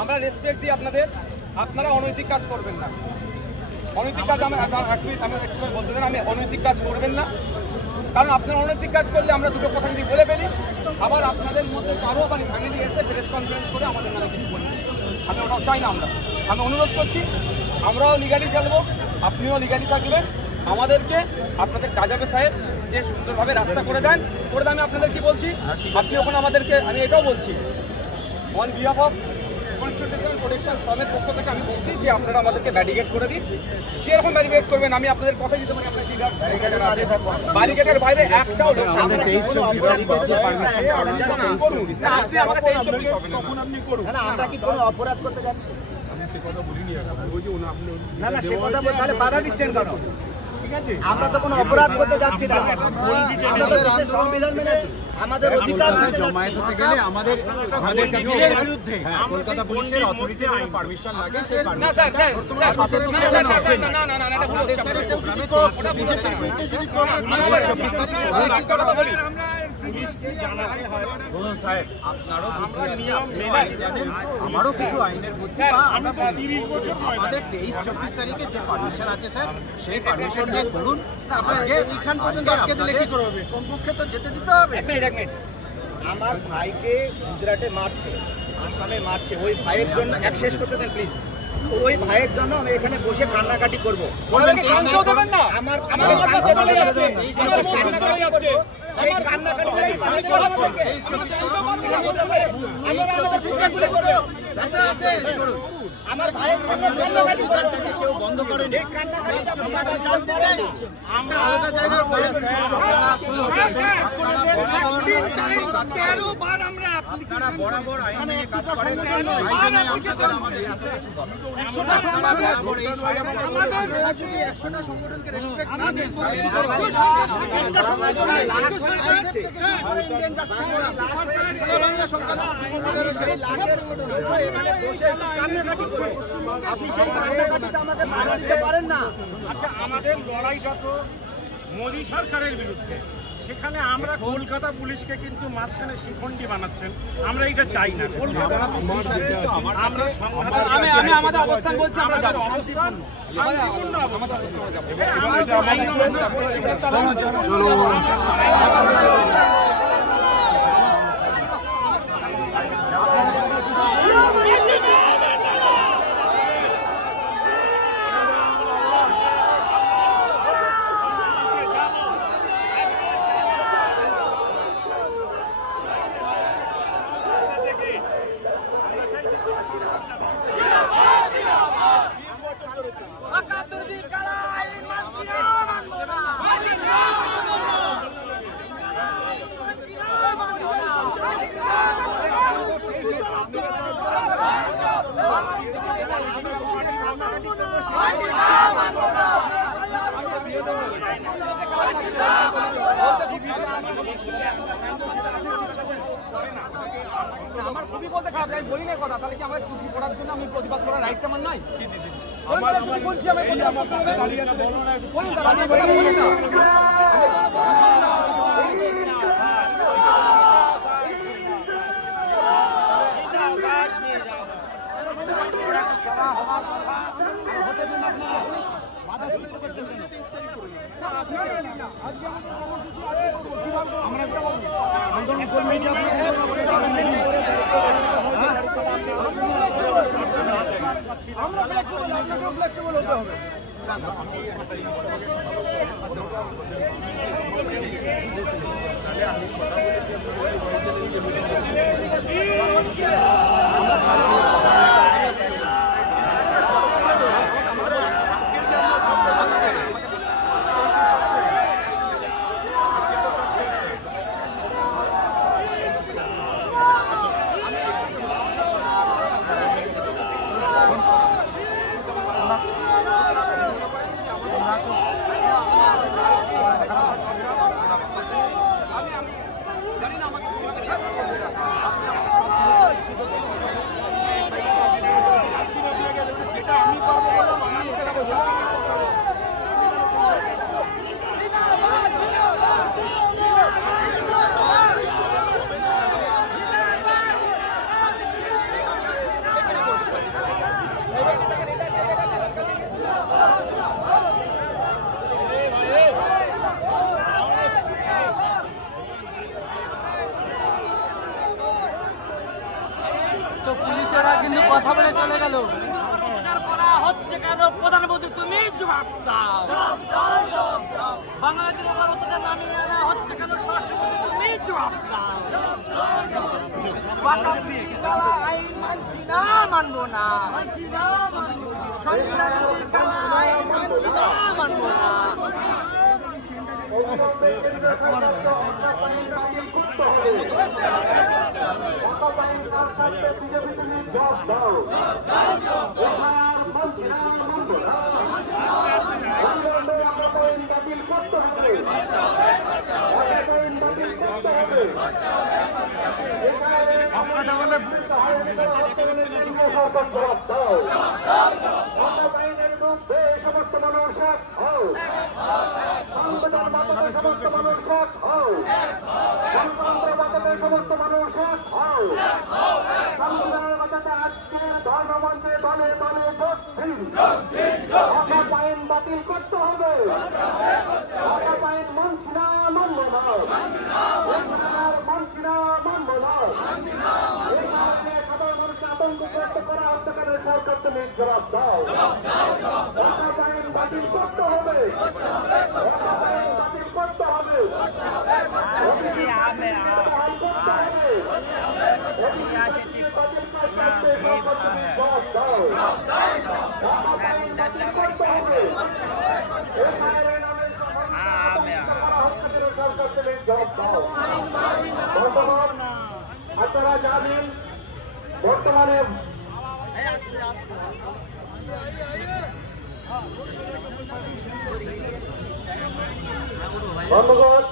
আমরা রেসপেক্ট দিই আপনাদের, আপনারা অনৈতিক কাজ করবেন না। অনৈতিক কাজ আমি বলতে দেন, আমি অনৈতিক কাজ করবেন না, কারণ আপনারা অনৈতিক কাজ করলে আমরা দুটো কথা যদি বলে ফেলি, আবার আপনাদের মধ্যে কারো মানে ফ্যামিলি এসে প্রেস কনফারেন্স করে আমাদের নামে কিছু বলবে। আমি ওটাও চাই না। আমি অনুরোধ করছি, আমরাও লিগালি চলবো, আপনিও লিগালি থাকবেন। আমাদেরকে আপনাদের কাজাবে সাহেব যে সুন্দরভাবে রাস্তা করে দেন, আমি আপনাদের কি বলছি, আপনি ওখানে আমাদেরকে, আমি এটাও বলছি on behalf of constitution protection ফর্মের পক্ষ থেকে আমি বলছি যে আপনারা আমাদেরকে ব্যারিকেড করে দিন। যেরকম ব্যারিকেড করবেন আমি আপনাদের কথা দিতে পারি, আপনার ব্যারিকেডের বাইরে একটাও লোক আপনি আমাকে 23-24 তখন আপনি করুন। আমরা কি কোনো অপরাধ করতে যাচ্ছি? আমি সে কথা বলিনি, না সে কথা তাহলে বাধা দিচ্ছেন কেন? আমরা তো কোনো অপরাধ করতে যাচ্ছি না, সংবিধান মেনে আমাদের অধিকার জমায়েত হতে গেলে আমাদের বিরুদ্ধে কলকাতা পুলিশের অথরিটির পারমিশন লাগে। না স্যার আমারও কিছু আইনের বুদ্ধি বা আমাদের 23-24 তারিখে যে পারমিশন আছে স্যার, সেই পারমিশন নিয়ে করুন। এইখান পর্যন্ত আটকে দিলে কি করবে? সম্মুখে তো যেতে দিতে হবে। আমার ভাইকে গুজরাটে মারছে, আসামে মারছে, ওই ভাইয়ের জন্য এক শেষ করতে দেন প্লিজ। ওই ভাইয়ের জন্য আমি এখানে বসে কান্নাকাটি করবো। আমার আমার ভাইয়ের জন্য কান্নাকাটি কেউ বন্ধ করেন, এই কান্নাকাটি আমরা আলাদা জায়গায় বরাবর আইন মেনে কাজ করেন। সংগঠনকে রেসপেক্ট আচ্ছা, আমাদের লড়াইটা তো মোদী সরকারের বিরুদ্ধে, সেখানে আমরা কলকাতা পুলিশকে কিন্তু মাঝখানে শিখণ্ডী বানাচ্ছেন, আমরা এটা চাই না। কলকাতা আমি আমাদের অবস্থান বলছি, আমরা যাব অবস্থান শান্তিপূর্ণ অবস্থান। আমার খুবই বলতে খারাপ, আমি বলি না কথা, তাহলে কি আমার টুপি পড়ার জন্য আমি প্রতিবাদ করার রাইট আমার নাই? বলছি আমি বলুন আন্দোলন কর্মী আমরা ফ্লেক্সিবল হতে হবে। তো পুলিশেরা কিন্তু কথা বলে চলে গেল। করা হচ্ছে কেন? প্রধানমন্ত্রী তুমি জবাব দাও। বাংলাদেশের উপর অত্যাচার নামিয়ে আনা হচ্ছে কেন? স্বরাষ্ট্রমন্ত্রী তুমি জবাব দাও। কালা আইন মানছি না, মানবো না। সন্ত্রাসীদের কালা আইন মানছি না, মানবো না। সমস্ত মানুষ ধর্মমন্ত্রে দলে দলে আইন বাতিল করতে হবে। আইন মানছি না, মানব না। মানছি না, মানব না। সাধারণ মানুষকে আতঙ্কগ্রস্ত করা হত্যাকারীর সরকার তুমি জবাব দাও। আইন বাতিল করতে হবে। আইন বাতিল করতে হবে। আপনারা জানেন বর্তমানে বন্ধুগণ